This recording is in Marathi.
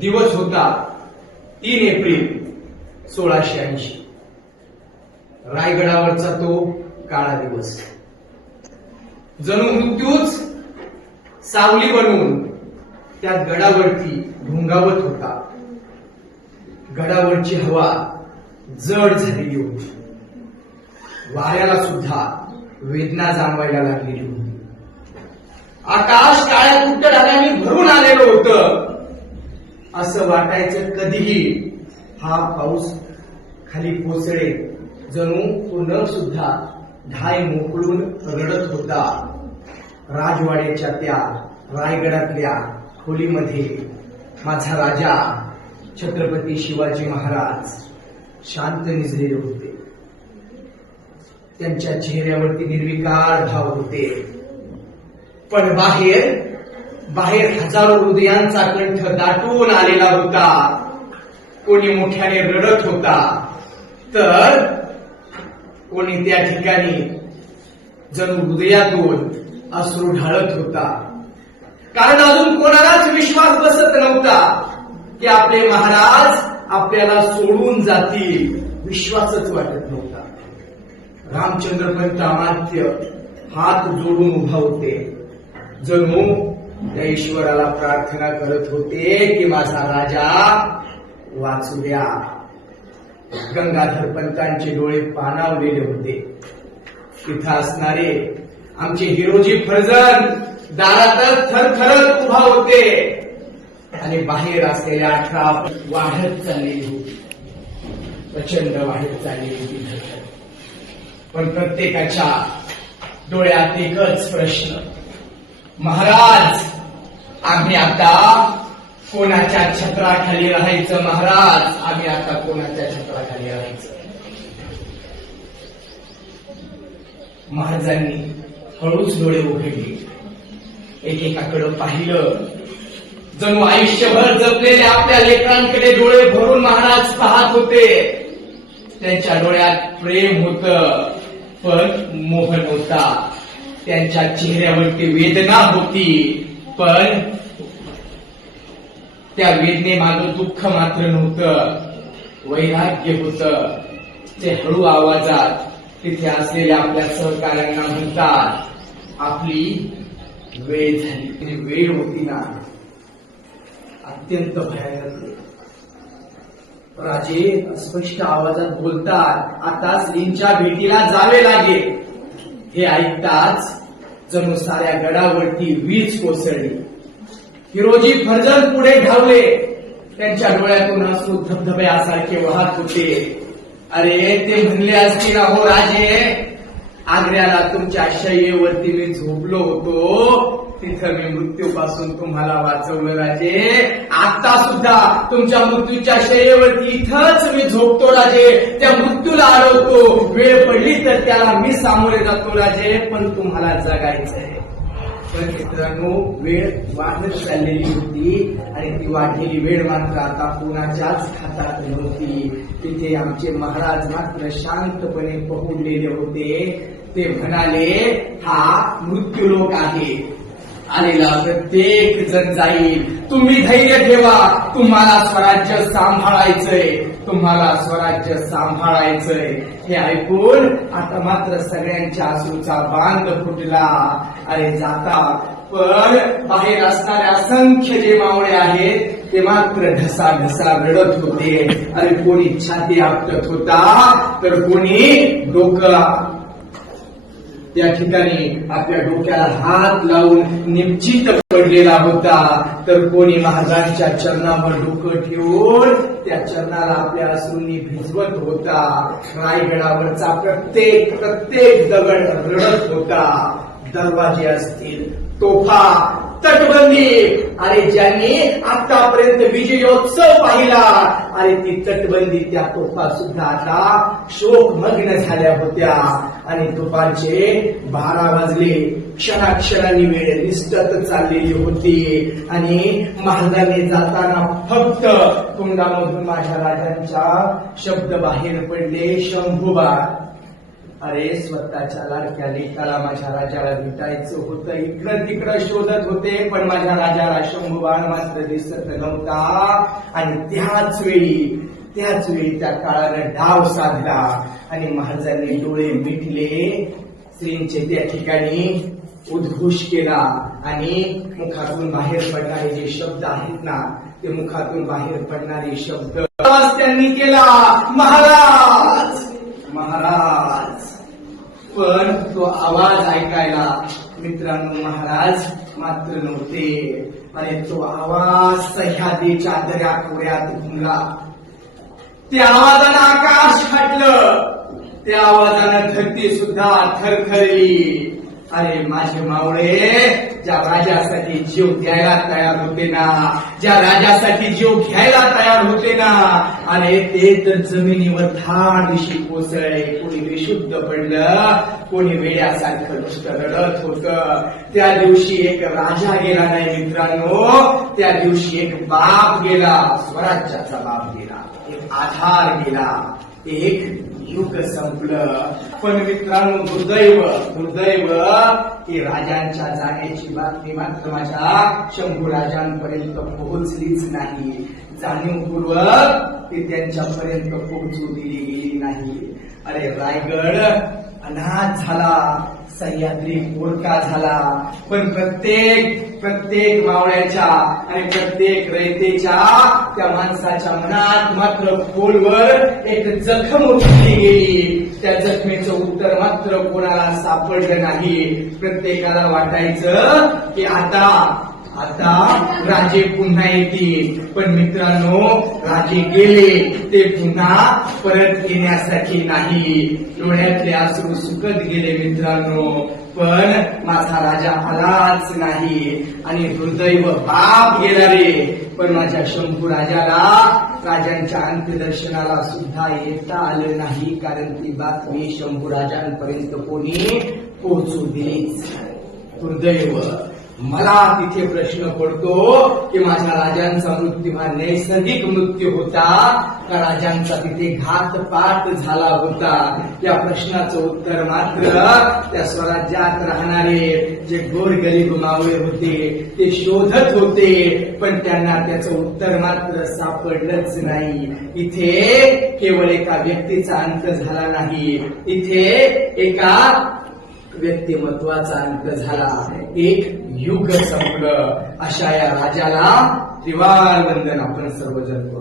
दिवस होता 3 एप्रिल 1680. रायगडावरचा तो काळा दिवस जणू मृत्यूच सावली बनवून त्या गडावरती घुंगावत होता. गडावरची हवा जड झालेली होती. वाऱ्याला सुद्धा वेदना जाणवायला लागलेली होती. आकाश काळ्या कुट्ट ढगांनी भरून आलेलं होतं. असं वाटायचं कधीही हा पाऊस खाली कोसळेल. जणू तो नभ सुद्धा ढाय मोकळून रडत होता. राजवाड्याच्या त्या रायगडातल्या खोलीमध्ये माझा राजा छत्रपती शिवाजी महाराज शांत निजलेले होते. त्यांच्या चेहऱ्यावरती निर्विकार भाव होते. पण बाहेर हजारो हृदयांचा कंठ दाटून आलेला होता. कोणी मोठ्याने रडत होता तर कोणी त्या ठिकाणी जणू हृदयातून अश्रू ढाळत होता. कारण अजून कोणालाच विश्वास बसत नव्हता की आपले महाराज आपल्याला सोडून जातील. विश्वासच वाटत नव्हता. रामचंद्र पंत अमात्य हात जोडून उभा होते. जणू त्या ईश्वराला प्रार्थना करत होते की माझा राजा वाचू द्या. गंगाधर पंतांचे डोळे पाणावलेले होते. तिथं असणारे आमचे हिरोजी फर्जन दारातच थरथरत उभा होते आणि बाहेर असलेल्या 18 वाढत चाललेली होती. प्रचंड वाढत चाललेली होती. पण प्रत्येकाच्या डोळ्यात एकच प्रश्न, महाराज आम्ही आता कोणाच्या छत्राखाली राहायचं? महाराज आम्ही आता कोणाच्या छत्राखाली राहायचं? महाराजांनी हळूच डोळे उघडले. एकेकाकडे पाहिलं. जणू आयुष्यभर जपलेल्या आपल्या लेकरांकडे डोळे भरून महाराज पाहत होते. त्यांच्या डोळ्यात प्रेम होतं पण मोह नव्हता. त्यांच्या चेहऱ्यावरती वेदना होती पण त्या वेदनेमागं दुःख मात्र नव्हतं, वैराग्य होतं. ते हळू आवाजात तिथे असलेल्या आपल्या सहकार्यांना म्हणतात, आपली वेळ झाली. वेळ होती ना अत्यंत भयानक. राजे स्पष्ट आवाजात बोलतात, आता श्रींच्या भेटीला जावे लागेल. हे ऐकताच जणू साऱ्या गडावरती वीज कोसळली. हिरोजी फर्जन पुढे धावले. त्यांच्या डोळ्यातून अश्रू धबधब्यासारखे वाहत होते. अरे ते म्हणले असतील, अहो राजे आग्र्याला तुमच्या शय्येवरती मी झोपलो होतो, तिथं मी मृत्यूपासून तुम्हाला वाचवलं राजे. आता सुद्धा तुमच्या मृत्यूच्या शय्येवरती इथंच मी झोपतो राजे. त्या मृत्यूला अडवतो. वेळ पडली तर त्याला मी सामोरे जातो राजे. पण तुम्हाला जगायचंय. पण मित्रांनो वेळ वाढत चाललेली होती आणि ती वाढलेली वेळ मात्र आता कोणाच्याच हातात नव्हती. तिथे आमचे महाराज मात्र शांतपणे पहुडलेले होते. ते म्हणाले, हा मृत्यूलोक आहे. आलेला प्रत्येक जण जाईल. तुम्ही धैर्य ठेवा. तुम्हाला स्वराज्य सांभाळायचंय. तुम्हाला स्वराज्य सांभाळायचंय. हे ऐकून आता मात्र सगळ्यांच्या अश्रूचा बांध फुटला. अरे जाता पण बाहेर असणाऱ्या असंख्य जे मावळे आहेत ते मात्र ढसा रडत होते. अरे कोणी छाती आपटत होता तर कोणी डोकं त्या ठिकाणी आपल्या डोक्याला हात लावून निश्चित पडलेला होता. तर कोणी महाराजांच्या चरणावर डोकं ठेवून त्या चरणाला आपल्या अश्रूंनी भिजवत होता. रायगडावरचा प्रत्येक दगड रडत होता. दरवाजे असतील, तोफा, तटबंदी, अरे ज्यांनी आतापर्यंत विजयोत्सव पाहिला, अरे ती तटबंदी त्या तोफा सुद्धा आता शोकमग्न झाल्या होत्या. आणि दुपारचे 12 वाजले. क्षणाक्षणांनी वेळ निसटत चाललेली होती. आणि महाराजांनी जाताना फक्त तोंडामधून माझ्या राजांच्या शब्द बाहेर पडले, शंभूबा. अरे स्वतःच्या लाडक्या लेकाला माझ्या राजाला भेटायचं होतं, इकडं तिकडं शोधत होते, पण माझ्या राजाला शंभूबाण मात्र दिसत नव्हता. आणि त्याच वेळी त्या काळानं डाव साधला आणि महाराजांनी डोळे मिटले, श्रींचे त्या ठिकाणी उद्घोष केला आणि मुखातून बाहेर पडणारे जे शब्द आहेत ना, ते मुखातून बाहेर पडणारे शब्द आवाज त्यांनी केला, महाराज महाराज. पण तो आवाज ऐकायला मित्रांनो महाराज मात्र नव्हते. आणि तो आवाज सह्याद्रीच्या दऱ्याखोऱ्यात घुमला. त्या आवाजानं आकाश फाटलं, त्या आवाजानं धरती सुद्धा थरथरली. अरे माझे मावळे, ज्या राजासाठी जीव द्यायला तयार होते ना, ज्या राजासाठी जीव घ्यायला तयार होते ना, अरे ते तर जमिनीवर धाडदिशी कोसळले. कोणी विशुद्ध पडलं, कोणी वेड्यासारखं नुसतं रडत होत. त्या दिवशी एक राजा गेला नाही मित्रांनो, त्या दिवशी एक बाप गेला, स्वराज्याचा बाप गेला, एक आधार गेला, एक युग संपलं. पण मित्रांनो दुर्दैव की राजांच्या जाण्याची बातमी मात्र माझ्या शंभू राजांपर्यंत पोहोचलीच नाही. जाणीवपूर्वक ती त्यांच्यापर्यंत पोहोचू दिली गेली नाही. अरे रायगड अनाथ झाला, सह्याद्री पोरका झाला, पण प्रत्येक मावळ्याच्या आणि प्रत्येक रयतेच्या त्या माणसाच्या मनात मात्र खोलवर एक जखम उठली गेली. त्या जखमेचं उत्तर मात्र कोणाला सापडलं नाही. प्रत्येकाला वाटायचं की आता राजे पुन्हा येतील, पण मित्रांनो राजे गेले, ते पुन्हा परत येण्यासाठी नाही. डोळ्यातले अश्रू सुकत गेले मित्रांनो, पण माझा राजा आलाच नाही. आणि दुर्दैव बाप गेला रे, पण माझ्या शंभू राजाला राजांच्या अंत्यदर्शनाला सुद्धा येता आलं नाही, कारण ती बातमी शंभू राजांपर्यंत कोणी पोहोचू दिलीच. दुर्दैव. मला तिथे प्रश्न पडतो की माझ्या राजांचा मृत्यू हा नैसर्गिक मृत्यू होता का राजांचा तिथे घातपात झाला होता. या प्रश्नाचं उत्तर मात्र त्या स्वराज्यात राहणारे जे गोरगरीब मावळे होते ते शोधत होते, पण त्यांना त्याचं उत्तर मात्र सापडलंच नाही. इथे केवळ एका व्यक्तीचा अंत झाला नाही, इथे एका व्यक्तिमत्वाचा अंत झाला, एक युग संपलं. अशा या राजाला त्रिवार वंदन आपण सर्वजण करू.